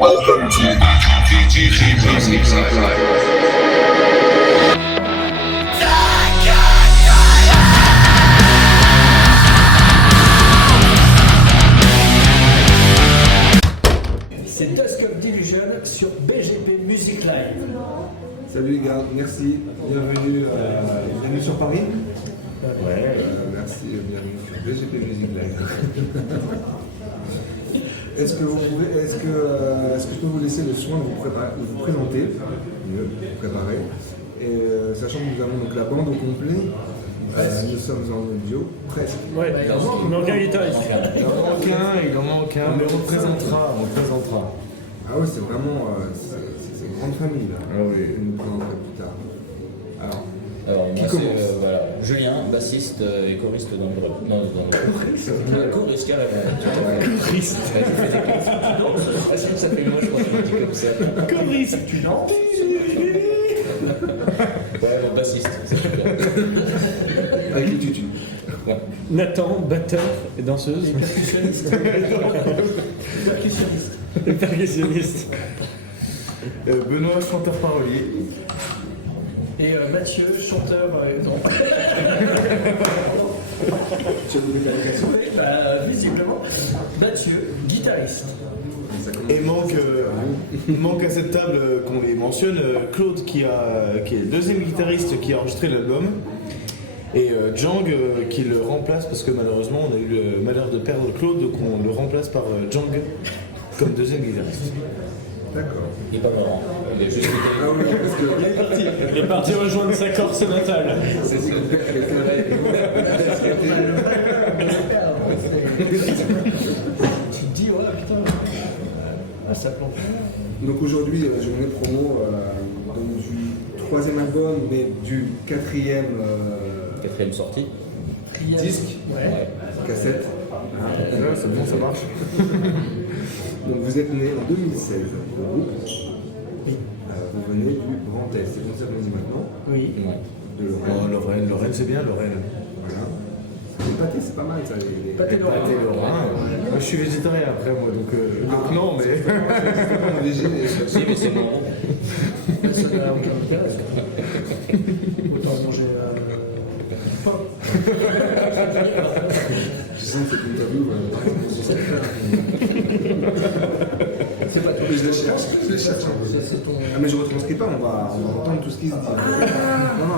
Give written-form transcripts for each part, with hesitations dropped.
Welcome to VGG Music Live. C'est Dusk of Delusion sur BGP Music Live. Salut les gars, merci, bienvenue sur Paris. Ouais. Merci, bienvenue sur BGP Music Live. Est-ce que je peux vous laisser le soin de vous présenter, mieux, vous préparer, et, sachant que nous avons donc la bande au complet. Nous sommes en audio, presque. Ouais, il manque un guitariste. Il en manque un, mais on représentera. Ah oui, c'est vraiment c'est une grande famille là. Ah oui. Nous présenterons plus tard. Alors Qui moi commence c'est voilà, Julien, bassiste et choriste dans le groupe. Non, dans le choriste carrément. Choriste. Ouais, je fais des clips. Non, ça fait moi je crois que je me dis comme ça. Choriste, tu non. Ouais, le bassiste, c'est super. Avec les tutus. Ouais. Nathan, batteur et danseuse. Et percussionniste. Benoît, chanteur parolier. Et Mathieu, chanteur. Non. Tu as voulu faire la question. Oui, visiblement. Mathieu, guitariste. Et manque à cette table qu'on les mentionne Claude qui est le deuxième guitariste qui a enregistré l'album et Jang qui le remplace parce que malheureusement on a eu le malheur de perdre Claude donc on le remplace par Jang comme deuxième guitariste. D'accord. Il est pas marrant. Il est juste Ah oui, parce que Il est parti rejoindre sa Corse natale. c'est ça. Tu te dis, ouais, putain. Ça plante. donc aujourd'hui, journée promo donc du troisième album, mais du quatrième Quatrième sortie. disque, Ouais. cassette. Ouais, c'est bon, ça marche. Donc vous êtes né en 2016, le groupe. Vous venez du Grand Est, c'est comme ça qu'on dit maintenant, Oui. Ouais. de Lorraine. Lorraine c'est bien, Lorraine. Voilà. Les pâtés, c'est pas mal ça. Les Pâté Lorrain. Pâté Lorrain. Moi je suis végétarien après moi donc non mais. Si, mais c'est bon. Ça n'a aucun intérêt. Autant manger pain. Je sens que cette interview, C'est pas tout. mais je la cherche. C'est ton. Ah mais je retranscris pas, on va entendre tout ce qui se dit. Non,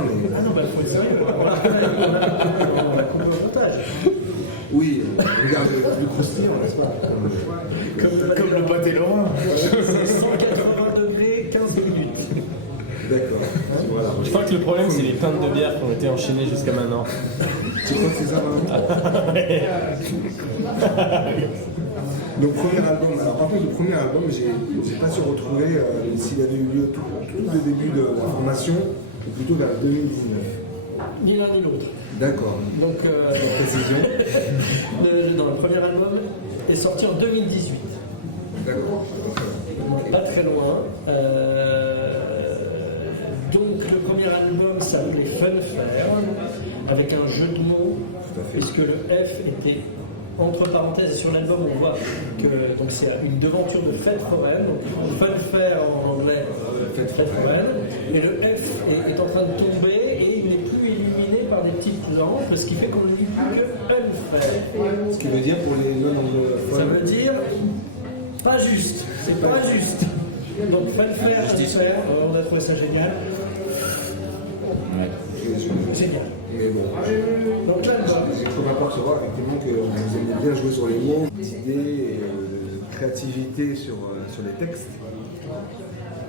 mais Ah non, bah il faut essayer. On a coupé au montage. oui, regarde le plus croustillant, n'est-ce pas Comme le pâté Lorrain. C'est 180 degrés, 15 minutes. D'accord. Voilà. Je crois que le problème, c'est les pintes de bière qui ont été enchaînées jusqu'à maintenant. Tu crois que c'est ça vraiment Donc premier album, alors par contre le premier album, j'ai pas su retrouver s'il avait eu lieu tout le début de la formation, ou plutôt vers 2019. Ni l'un ni l'autre. D'accord. Donc, Précision. dans le premier album est sorti en 2018. D'accord. Pas très loin. Donc le premier album s'appelait Fun Fair, avec un jeu de mots, Tout à fait. puisque le F était entre parenthèses et sur l'album on voit que donc c'est une devanture de fête foraine, donc Fun Fair en anglais, fête foraine, et le F est en train de tomber et il n'est plus illuminé par des petites lampes, ce qui fait qu'on ne lit plus que Fun Fair. Ce qui veut dire pour les Ça non-anglophones. veut dire pas juste, c'est pas juste. Donc Fun Fair, on a trouvé ça génial. Ouais. C'est bien. Mais bon, Donc là, j'ai cru m'apercevoir effectivement que vous aimez bien jouer sur les mots, des idées et de créativité sur les textes.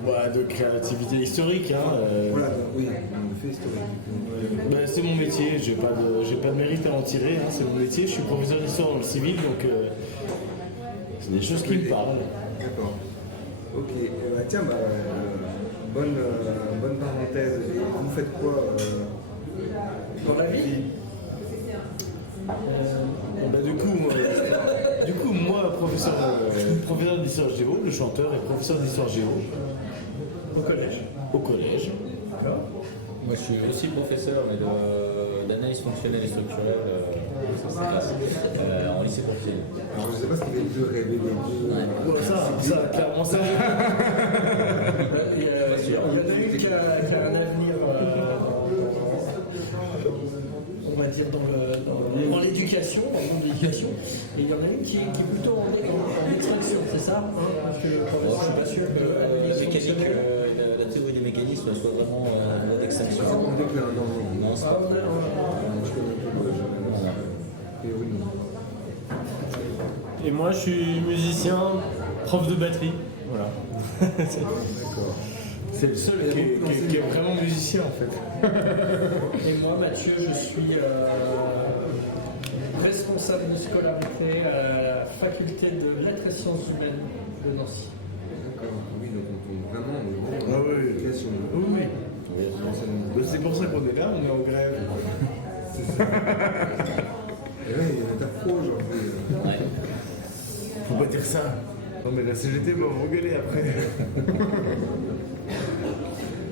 Bah, de créativité historique hein. Voilà, oui, on le fait historique. Bah, c'est mon métier, j'ai pas de mérite à en tirer, hein. C'est mon métier, je suis professeur d'histoire dans le civil donc c'est des choses qui me parlent. D'accord. Ok. Tiens, bonne parenthèse. Et vous faites quoi dans la vie, Bah, du coup, moi professeur d'histoire géo, le chanteur est professeur d'histoire géo au collège. au collège. Moi je suis aussi professeur mais d'analyse fonctionnelle et structurelle en lycée professionnel. Alors, je ne sais pas ce qu'il y a de rêver des deux. Bon, ça, clairement, Comment ça? Il y en a une qui a un avenir, on va dire, dans l'éducation, dans le monde de l'éducation, et il y en a une qui est plutôt en extraction, c'est ça hein? Parce que je suis pas sûr que La mécanique, la théorie des mécanismes soit vraiment en extinction. On déclare, non. Non, c'est pas vrai. Je connais un peu théorie, non. Et moi, je suis musicien, prof de batterie. Voilà. D'accord. C'est le seul qui est vraiment musicien en fait. Et moi, Mathieu, je suis responsable de scolarité à la faculté de lettres et sciences humaines de Nancy. D'accord. Oui, donc on vraiment Ah oui. éducation. Oui, oui. C'est pour ça qu'on est là, on est en grève. Et là, il y a un pro aujourd'hui. Ouais. Faut pas dire ça. Non mais la CGT va m'engueuler après.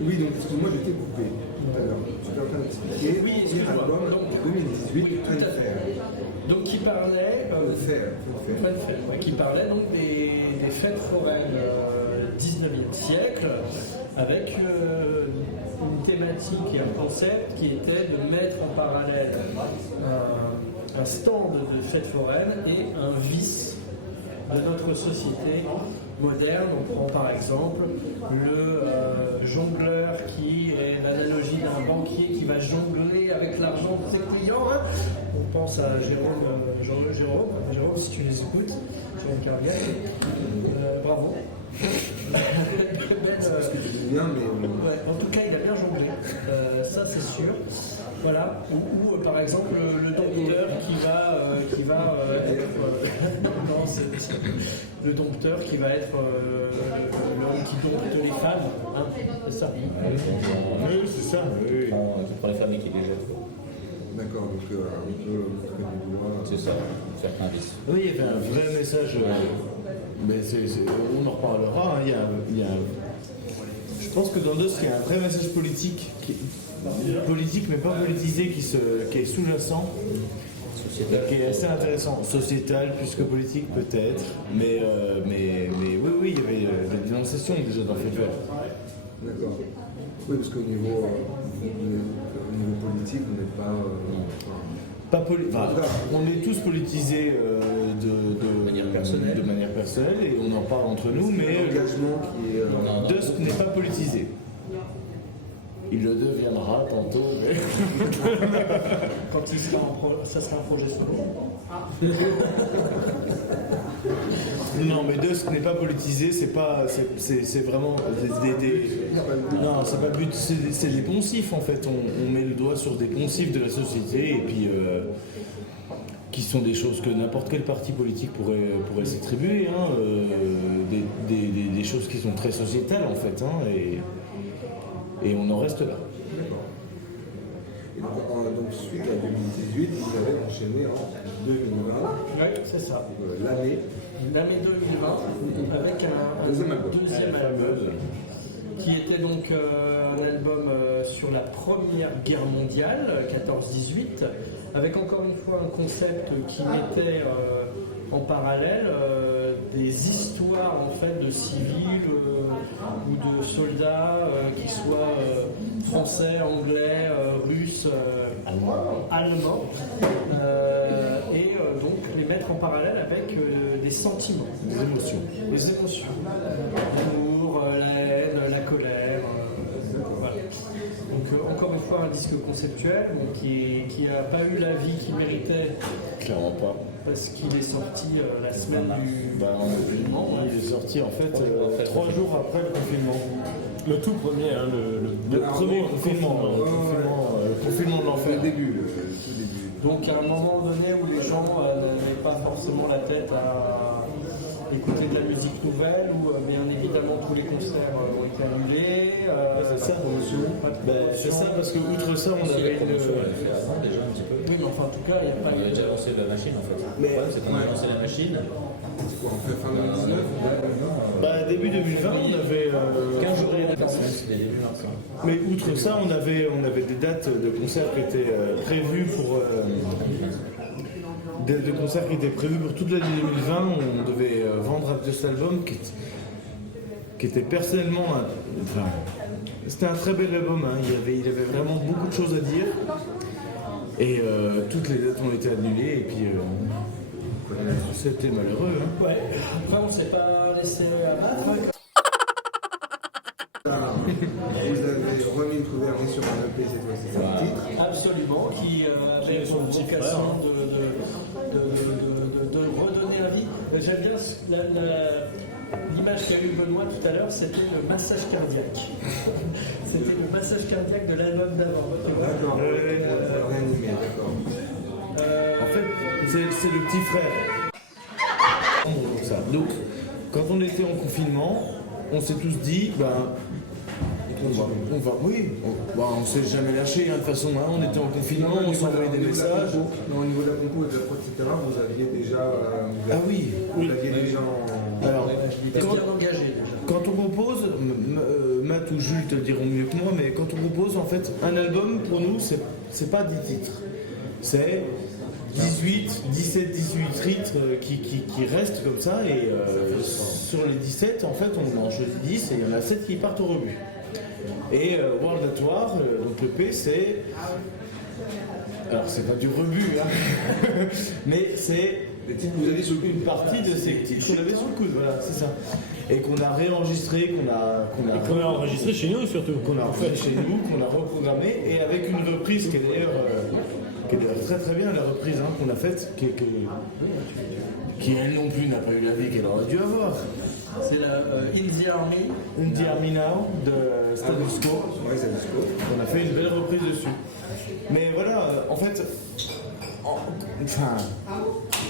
Oui, donc excuse-moi, je t'ai coupé tout à l'heure. Tu étais en train d'expliquer. Oui, Premier excuse-moi. album Donc, 2018, oui, tout à fait. Donc qui parlait qui parlait donc des fêtes foraines 19e siècle avec une thématique et un concept qui était de mettre en parallèle un stand de fêtes foraines et un vice de notre société moderne. On prend par exemple le jongleur qui est l'analogie d'un banquier qui va jongler avec l'argent de ses clients. Hein. On pense à Jérôme, si tu les écoutes, Jérôme Carviel. Bravo. Parce que tu dis bien, mais Ouais, en tout cas, il a bien jonglé, ça c'est sûr. Voilà. Ou par exemple le dompteur qui va être non, c'est le dompteur qui va être l'homme qui dompte les femmes. Hein, c'est ça. Oui, c'est ça. Oui. Qui prend les femmes et qui les jette. Quoi. d'accord, donc un peu montrer du doigt. C'est ça, faire un vice. Oui, il y avait un vrai message. Mais on en reparlera. Hein, il y a je pense que dans Dusk, il y a un vrai message politique, politique mais pas politisé, qui est sous-jacent, qui est assez intéressant. Sociétal plus que politique peut-être, mais oui, il y avait des dénonciations déjà dans le festival. D'accord. Oui, parce qu'au niveau politique, on n'est pas. On est tous politisés de manière personnelle et on en parle entre nous, mais L'engagement qui est. Dusk n'est pas politisé. Il le deviendra tantôt. Mais... Quand il sera ça sera un projet solo. Non, mais Dusk n'est pas politisé, c'est vraiment non, c'est pas le but, c'est des poncifs en fait. On met le doigt sur des poncifs de la société et puis qui sont des choses que n'importe quel parti politique pourrait s'attribuer, hein, des choses qui sont très sociétales en fait, hein, et on en reste là. D'accord. Et donc suite à 2018, vous avez enchaîné en 2020. Oui, c'est ça. L'année. L'année 2020 avec un Deuxième album. Qui était donc un album sur la Première Guerre mondiale, 14-18, avec encore une fois un concept qui mettait en parallèle des histoires en fait de civils ou de soldats qui soient français, anglais, russes, allemands, et donc les mettre en parallèle avec des sentiments, Des émotions. les émotions, l'amour, la haine, la colère. Voilà. Donc encore une fois un disque conceptuel qui n'a pas eu la vie qu'il méritait Clairement pas. parce qu'il est sorti la semaine du confinement. Il est sorti en fait 3 jours après le confinement. Le tout premier, hein, le Premier confinement, le confinement de l'enfer. Le début, le tout début. Donc à un moment donné où les gens n'avaient pas forcément la tête à écouter de la musique nouvelle, où bien évidemment tous les concerts ont été annulés. C'est ça, c'est ça parce que outre ça, on avait une. Déjà un petit peu. Oui, mais enfin en tout cas, il n'y a pas Il de... a déjà lancé la machine en fait. Mais- Le problème, c'est qu'on a lancé la machine. Quoi, on fait fin 2019 Début 2020, on avait 15 jours de vacances, c'était début mars. Hein. Mais outre ça, on avait des dates de concerts qui étaient prévues pour. De concerts qui étaient prévus pour toute l'année 2020. On devait vendre cet album qui était personnellement enfin, c'était un très bel album, hein. Il avait vraiment beaucoup de choses à dire. Et toutes les dates ont été annulées et puis c'était malheureux. Hein. Ouais. Après, on ne s'est pas laissé abattre. Vous avez remis une couverture sur un EP cette fois-ci, c'est un titre. Absolument, qui avait son pour petit frère, vocation hein. de redonner la vie. Mais j'aime bien l'image qu'a eu Benoît tout à l'heure, c'était le massage cardiaque. C'était le massage cardiaque de l'album d'avant. D'accord, réanimé, d'accord. En fait, c'est le petit frère. Ça. Donc, quand on était en confinement, on s'est tous dit, on s'est jamais lâché, hein, de toute façon, hein, on était en confinement, on s'envoyait des messages. Non, au niveau de la compo et de la prod, etc., vous aviez déjà. Ah oui, Vous l'aviez déjà en. alors, Il est bien engagé déjà. quand on compose, Matt ou Jules te diront mieux que moi, mais quand on compose, en fait, un album, pour nous, c'est pas 10 titres. C'est 18, 17, 18 titres qui restent comme ça, et sur les 17, en fait, on en choisit 10, et il y en a 7 qui partent au rebut. Et World at War, donc le P, c'est... Alors, c'est pas du rebut, hein, mais c'est Vous avez sur le une partie de ces titres qu'on avait sur le coude, voilà, c'est ça. Et qu'on a réenregistré, qu'on a enregistré chez nous surtout. qu'on a refait chez nous, qu'on a reprogrammé, et avec une reprise qui est d'ailleurs très très bien, la reprise hein, qu'on a faite, qui elle non plus n'a pas eu la vie qu'elle aurait dû avoir. C'est la In the Army. In the Army Now de Status Quo. Ouais, c'est disco. On a fait une belle reprise dessus. Mais voilà, en fait,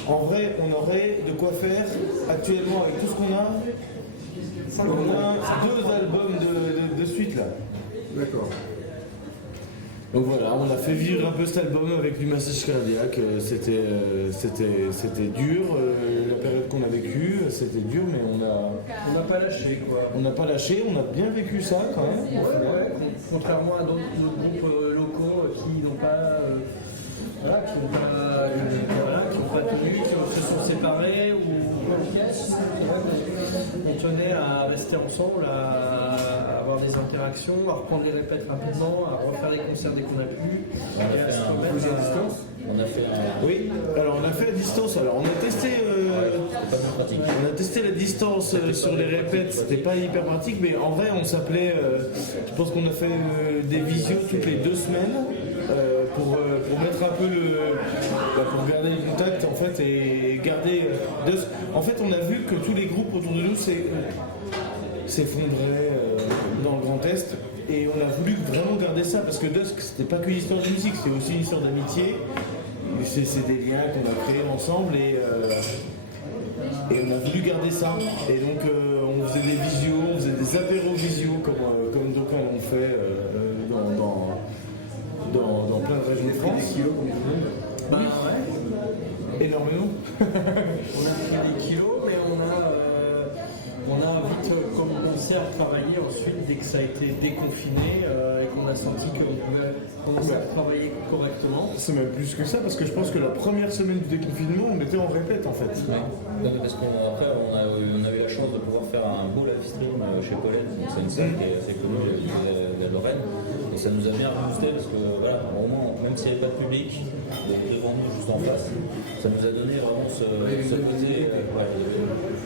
en vrai, on aurait de quoi faire actuellement avec tout ce qu'on a. On a 2 albums de suite là. D'accord. Donc voilà, on a fait vivre un peu cet album avec du massage cardiaque. C'était dur, la période qu'on a vécue, c'était dur, mais on n'a pas lâché quoi. n'a pas lâché, on a bien vécu ça quand même. Au final. Ouais, contrairement à d'autres groupes locaux qui n'ont pas, qui n'ont pas tenu, qui se sont séparés ou on tenait à rester ensemble, à avoir des interactions, à reprendre les répètes rapidement, à refaire les concerts dès qu'on a pu, et à se remettre à distance. On a fait un. Oui, alors on a fait à distance. Alors on a testé, Pas bien pratique. on a testé la distance sur les répètes. C'était pas hyper pratique, mais en vrai on s'appelait. Je pense qu'on a fait des visios toutes les 2 semaines pour mettre un peu pour garder le contact en fait et garder. En fait, on a vu que tous les groupes autour de nous s'effondraient dans le Grand Est. Et on a voulu vraiment garder ça parce que Dusk c'était pas qu'une histoire de musique, c'était aussi une histoire d'amitié. C'est des liens qu'on a créés ensemble et on a voulu garder ça. Et donc on faisait des visios, on faisait des apéros visios comme d'aucuns l'ont fait dans plein de régions de France. Bah ouais, Énormément. on a fait des kilos, mais on a vite commencé à travailler ensuite dès que ça a été déconfiné et qu'on a senti qu'on pouvait commencer à travailler correctement. C'est même plus que ça parce que je pense que la première semaine du déconfinement on était en répète en fait. Ouais. Non, mais parce qu'après, on a eu la chance de pouvoir faire un beau live stream chez Paulette, donc c'est une salle qui est assez connue de Lorraine. Et ça nous a bien boosté parce que, voilà, au moins, même s'il n'y avait pas de public devant nous, juste en face, ça nous a donné vraiment ce côté,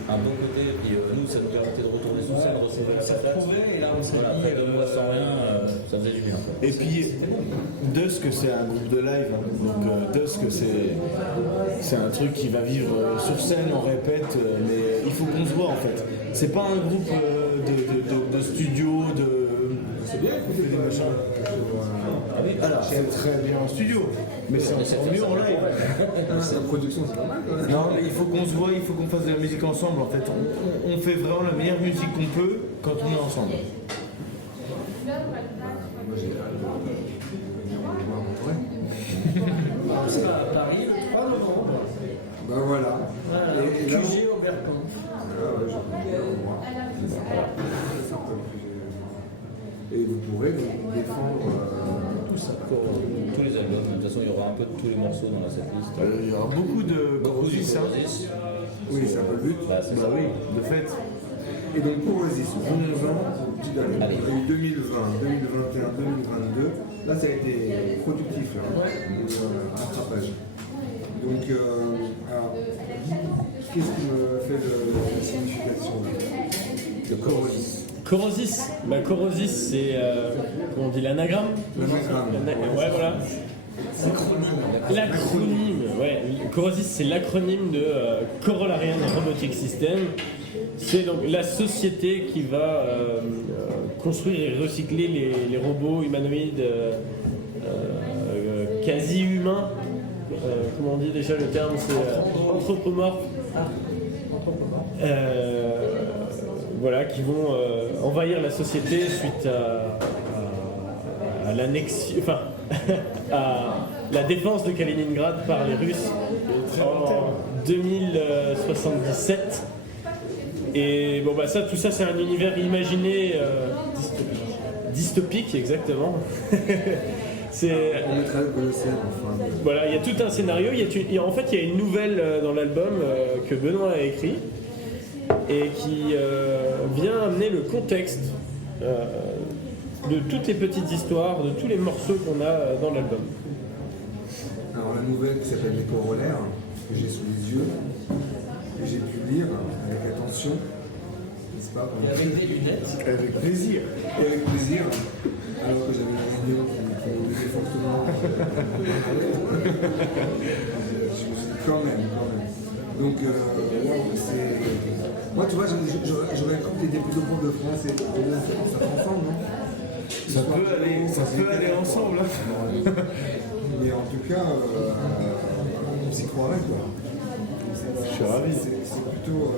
un bon côté. Et puis nous, ça nous permettait de retourner sur scène, de retrouver sa place. Et là, on s'est Voilà, dit, après 2 mois sans rien, ça faisait du bien. Quoi. Et puis Dusk c'est un groupe de live, hein. Donc Dusk c'est un truc qui va vivre sur scène, on répète, mais il faut qu'on se voit en fait. C'est pas un groupe de studio, c'est bien écouter des machins. Alors c'est très bien en studio, mais c'est encore mieux en live. C'est en production, c'est pas mal quand même. Non, mais il faut qu'on se voit, il faut qu'on fasse de la musique ensemble en fait. On fait vraiment la meilleure musique qu'on peut quand on est ensemble. Moi j'ai hâte de venir vous voir en vrai. on sera à Paris le 3 novembre. Ben voilà. Voilà, Et là, QG au Berton. ouais, je vais vous voir. Et vous pourrez donc défendre Tout ça. Pour tous les albums, de toute façon, il y aura un peu de tous les morceaux dans la setlist. Il y aura beaucoup de Beaucoup du Corrosis, hein. Corrosis. oui, c'est un peu le but. Bah, c'est Bah ça. oui, de fait. Et donc Corosis, 11 ans, petite année. Allez. On a eu 2020, 2021, 2022. Là, ça a été productif, là. Rattrapage. Donc, alors, qu'est-ce qui me fait la signification de Corosis? Corosis. Bah, Corosis, c'est. Comment on dit, l'anagramme? L'anagramme. Ouais, voilà. L'acronyme, ouais. Corosis, c'est l'acronyme de Corollarian Robotic System. C'est donc la société qui va construire et recycler les robots humanoïdes quasi humains. Comment on dit déjà le terme? C'est anthropomorphes. Voilà, qui vont envahir la société suite à l'annexion, enfin, à la défense de Kaliningrad par les Russes en 2077. Et bon, bah ça, tout ça, c'est un univers imaginé dystopique, exactement. C'est On mettra le Colossal, enfin. voilà, il y a tout un scénario. En fait, il y a une nouvelle dans l'album que Benoît a écrit et qui vient amener le contexte de toutes les petites histoires, de tous les morceaux qu'on a dans l'album. Alors, la nouvelle qui s'appelle Les Corollaires, que j'ai sous les yeux, que j'ai pu lire avec attention, n'est-ce pas? Et avec des lunettes. Avec plaisir. Et avec plaisir, alors que j'avais une vidéo qui me disait fortement. Je me suis dit quand même. Donc, c'est. Moi, tu vois, j'aurais cru que tu étais plutôt prof de français. Et là, ça va ensemble, non? Ça peut aller ensemble. Hein. Mais en tout cas, on s'y croirait, quoi. Je suis ravi. C'est plutôt.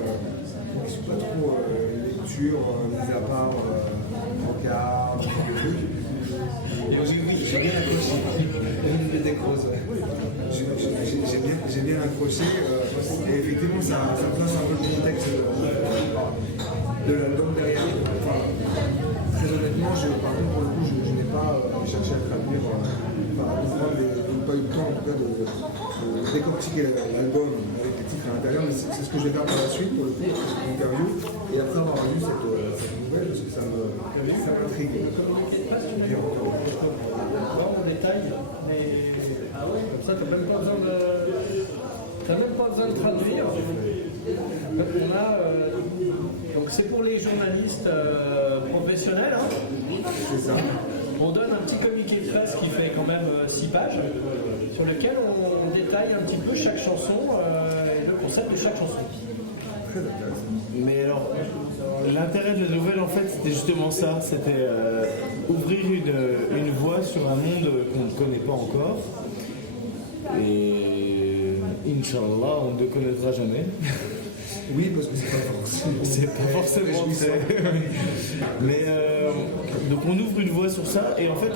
Je suis pas trop lecture, mis à part encart, des trucs. J'ai bien accroché. Une des grosses, ouais. J'ai bien accroché. Et effectivement, ça place un peu le contexte de l'album derrière. Enfin, très honnêtement, par contre, pour le coup, je n'ai pas cherché à traduire, pas eu le temps en tout cas de décortiquer l'album avec les titres à l'intérieur, mais c'est ce que je vais faire par la suite pour le coup, cette interview. Et après avoir lu cette nouvelle, parce que ça m'intrigue. Voir en détail, mais ah ouais, comme ça, t'as même pas besoin de traduire. Donc on a, donc c'est pour les journalistes professionnels. Hein. C'est ça. On donne un petit communiqué de presse qui fait quand même 6 pages, sur lequel on détaille un petit peu chaque chanson et le concept de chaque chanson. Très intéressant. Mais alors, l'intérêt de la nouvelle, en fait, c'était justement ça. C'était ouvrir une voie sur un monde qu'on ne connaît pas encore. Et Inch'Allah, on ne le connaîtra jamais. Oui, parce que c'est pas forcément très. Mais donc on ouvre une voie sur ça, et en fait,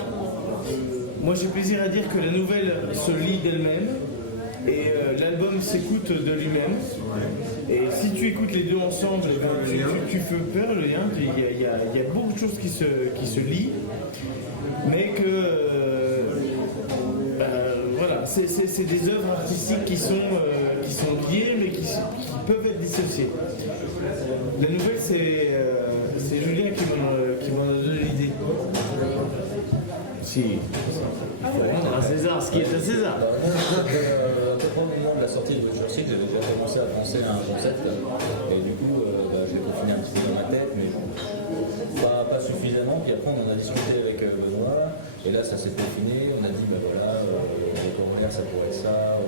moi j'ai plaisir à dire que la nouvelle se lit d'elle-même, et l'album s'écoute de lui-même. Et si tu écoutes les deux ensemble, tu peux faire le lien. Il y a beaucoup de choses qui se lient, mais que voilà, c'est des œuvres artistiques qui sont liées, mais qui peuvent être dissociées. La nouvelle, c'est Julien qui m'en a donné l'idée. Si. Il faut rendre à César ce qui est à César. Au moment de la sortie de Jour Cycle, j'avais déjà commencé à penser à un concept, et du coup, je l'ai peaufiné un petit peu dans ma tête, mais pas suffisamment. Puis après, on en a discuté avec Benoît, et là, ça s'est peaufiné. On a dit, voilà, les corollaires, ça pourrait être ça.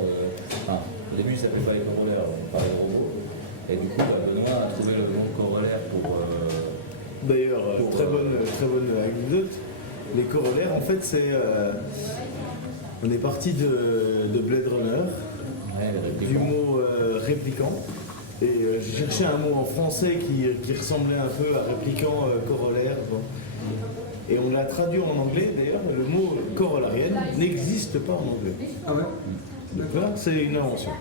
Enfin, au début, ça s'appelait pas les corollaires, on parlait de robots. Et du coup, Benoît a trouvé le nom de corollaire pour. D'ailleurs, très bonne anecdote. Les corollaires, en fait, c'est. On est parti de Blade Runner, du mot répliquant. Et j'ai cherché un mot en français qui ressemblait un peu à répliquant, corollaire. Bon. Et on l'a traduit en anglais, d'ailleurs, le mot corollarienne n'existe pas en anglais. Ah ouais? Donc là, c'est une invention.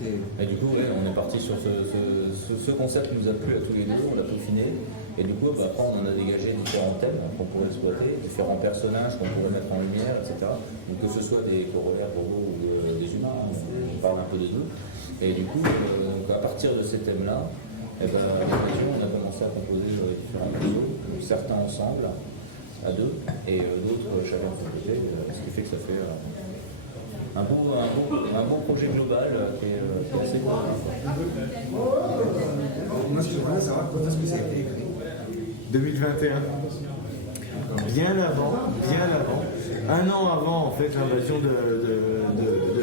Okay. Et du coup, on est parti sur ce concept qui nous a plu à tous les deux, on l'a peaufiné. Et du coup, après, on en a dégagé différents thèmes qu'on pourrait exploiter, différents personnages qu'on pourrait mettre en lumière, etc. Donc que ce soit des corollaires robots ou des humains, on parle un peu des deux. Et du coup, à partir de ces thèmes-là, Et ben, on a commencé à composer différents morceaux, certains ensemble, à deux, et d'autres chacun de son côté, ce qui fait que ça fait un bon projet global qui est assez bon. Moi, ce que j'aimerais savoir, quand est-ce que ça a été écrit? 2021. Bien avant. Un an avant, en fait, l'invasion de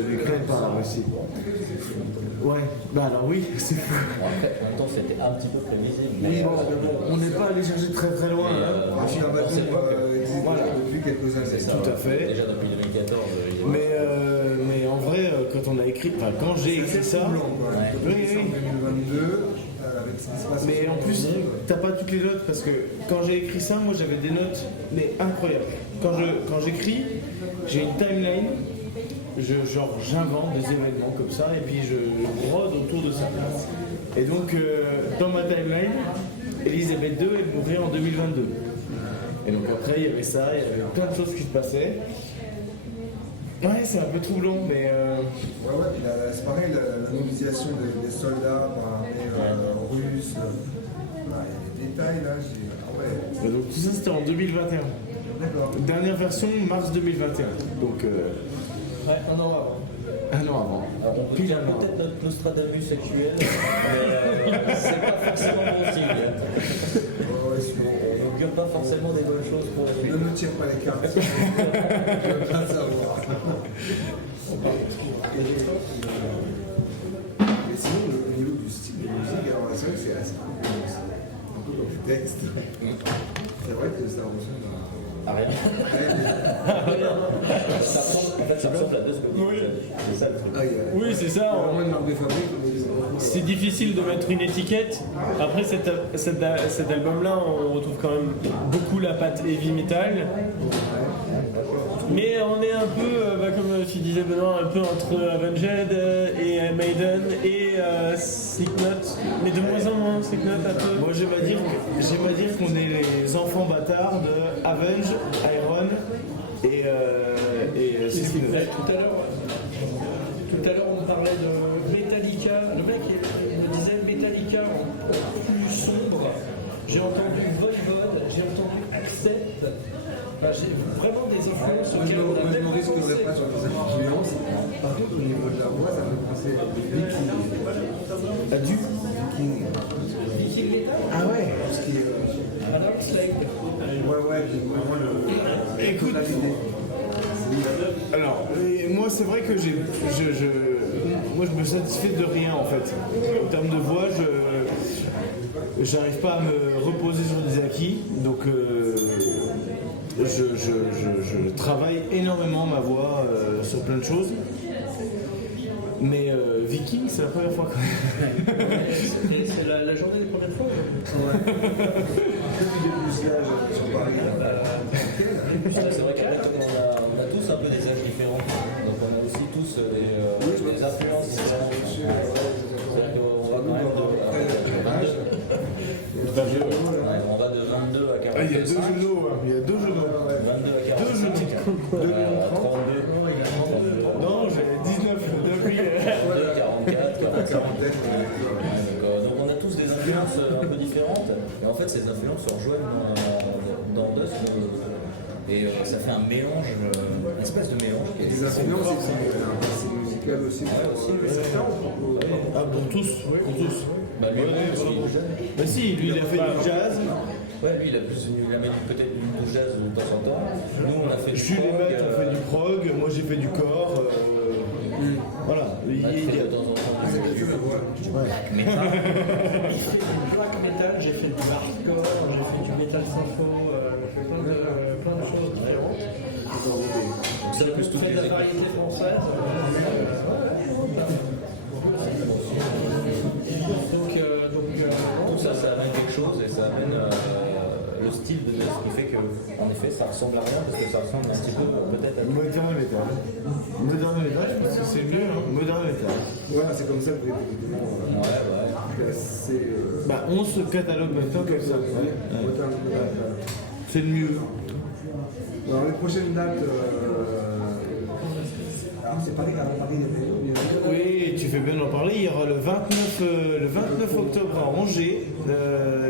l'Ukraine par la Russie. Ouais, bah alors oui, c'est fou. Bon, après, en même temps, c'était un petit peu prévisible. Oui, bon, on n'est pas allé chercher très très loin. Moi, je suis Dans cette époque, existe voilà. depuis quelques années. c'est ça, tout à fait. Déjà depuis 2014. Mais en vrai, quand on a écrit, enfin quand j'ai écrit ça, Oui, oui. 2022, avec ce qui se passe. mais en plus, t'as pas toutes les notes parce que quand j'ai écrit ça, moi j'avais des notes mais incroyables. Quand j'écris, j'ai une timeline, j'invente des événements comme ça et puis je brode autour de ça. Et donc dans ma timeline, Elisabeth II est mourue en 2022. Et donc après il y avait ça, il y avait plein de choses qui se passaient. Ouais, c'est un peu troublant, mais Ouais, c'est pareil, la mobilisation des soldats par l'armée russe. Il y a des détails là. Ah ouais, donc tout ça c'était en 2021. d'accord. Dernière version, mars 2021. Donc Ouais, un an avant. un an avant. Alors, on peut Pile dire un an. peut-être notre Nostradamus actuel, mais c'est pas forcément bon signe. On n'augure pas forcément des bonnes choses pour la suite. Ne me tire pas les cartes. Je veux pas savoir. Mais sinon, au niveau du style de musique, alors c'est vrai que c'est assez cool. Un peu comme du texte. C'est vrai que ça ressemble à. Ah, rien. Ça ressemble à deux secondes. C'est ça le truc. Ah, il y a- Oui, c'est ça. il y a vraiment une marque de fabrique. C'est difficile de mettre une étiquette. Après cet album-là, on retrouve quand même beaucoup la patte heavy metal. Mais on est un peu, comme tu disais Benoît, un peu entre Avenged et Maiden et Slipknot. Mais de moins en moins, Slipknot un peu. Moi j'aime à dire qu'on est les enfants bâtards de Avenge, Iron et Slipknot. Tout à l'heure, on parlait de Metallica. Le mec il me disait Metallica en plus sombre. J'ai entendu Voivod, j'ai entendu Accept. Enfin, j'ai vraiment des influences Moi, je auxquelles on a ne même me pas risquerais pensé. pas sur des influences. Par contre, au niveau de la voix, ça me pensait Viking. Viking Metal, Ah ouais. Ce qui est. Dark Slave. Ouais, qui est vraiment le. Écoute. la idée. Alors, moi c'est vrai que moi je me satisfais de rien en fait. En termes de voix, j'arrive pas à me reposer sur des acquis, donc je travaille énormément ma voix sur plein de choses. Mais Viking, c'est la première fois quand même. C'est la journée des premières fois. Depuis le dépucelage sur Paris. C'est vrai qu'après, on a tous un peu des âges différents. Donc on a aussi tous des influences différentes. C'est-à-dire qu'on va quand même on va de 22 à 45. Ah, il y a deux genoux, hein. Il y a deux genoux. 22 à 45. 2 genoux. 32. Non, j'ai 19 depuis. 44, 45. Donc on a tous des influences un peu différentes. Et en fait, ces influences se rejoignent dans Dust. Et ça fait un mélange, une espèce de mélange. Et des influences, c'est un passé musical aussi. Ouais, aussi, oui. Ah, pour tous. Pour tous. Bah, lui, aussi. Bah si, lui il a fait du jazz. Ouais, lui, il a mis peut-être du jazz de temps en temps. Nous, on a fait du Jules et prog, Matt ont fait du prog, moi j'ai fait du corps. Voilà. Matt fait de temps en temps C'est quelque chose à voir. mais ça, J'ai fait du black metal, j'ai fait du hardcore, j'ai fait du metal sympho, j'ai fait plein de choses différentes. c'est plus toutes J'ai fait les de la variété française. Tout ça, ça amène quelque chose et ça amène le style de Dust qui fait que, en effet, ça ressemble à rien parce que ça ressemble un petit peu peut-être à Modern Metal. Modern Metal, je pense que c'est mieux, hein. Modern Metal. Voilà, c'est comme ça que vous Ouais. c'est Bah on se catalogue maintenant comme ça. C'est le mieux. Alors les prochaines dates, alors c'est Paris, il y a Paris, il y a Oui, tu fait bien d'en parler. Il y aura le 29 octobre à Angers.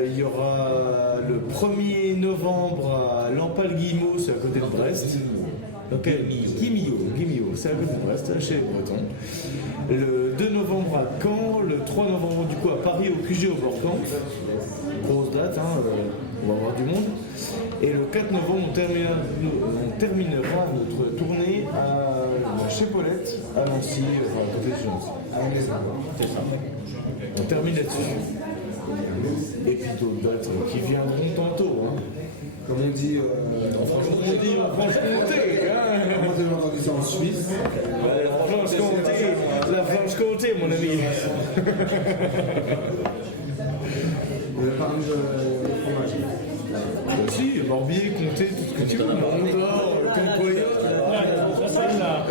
Il y aura le 1er novembre à Lampal-Guillemot, c'est à côté de Brest. Donc, Guimillot, c'est à côté de Brest, chez les Bretons. Le 2 novembre à Caen, le 3 novembre du coup à Paris au QG au Borkamp. Grosse date, hein, on va avoir du monde. Et le 4 novembre, on terminera notre tournée chez Paulette, à Nancy, enfin à côté de Nancy. C'est ça. On termine là-dessus. Et puis d'autres dates qui viendront tantôt. Hein. Comme on dit en Franche-Comté, hein. Comment vous avez entendu ça en Suisse? La Franche-Comté, mon ami. On a parlé de fromage. Si, Morbier, Comté, tout ce que tu veux. Montor,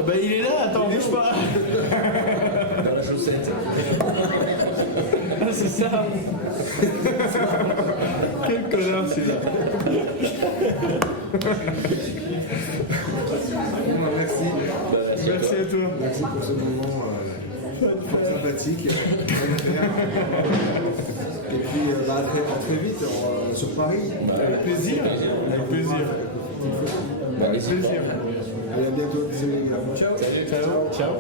bah il est là, attends, bouge pas. Dans la chaussette. Ah, c'est ça. Quel connard celui-là. Bon, merci. Merci à toi. Merci pour ce moment fort sympathique. Et puis à très vite sur Paris. Avec plaisir. Avec plaisir. Allez, à bientôt. Ciao. Ciao.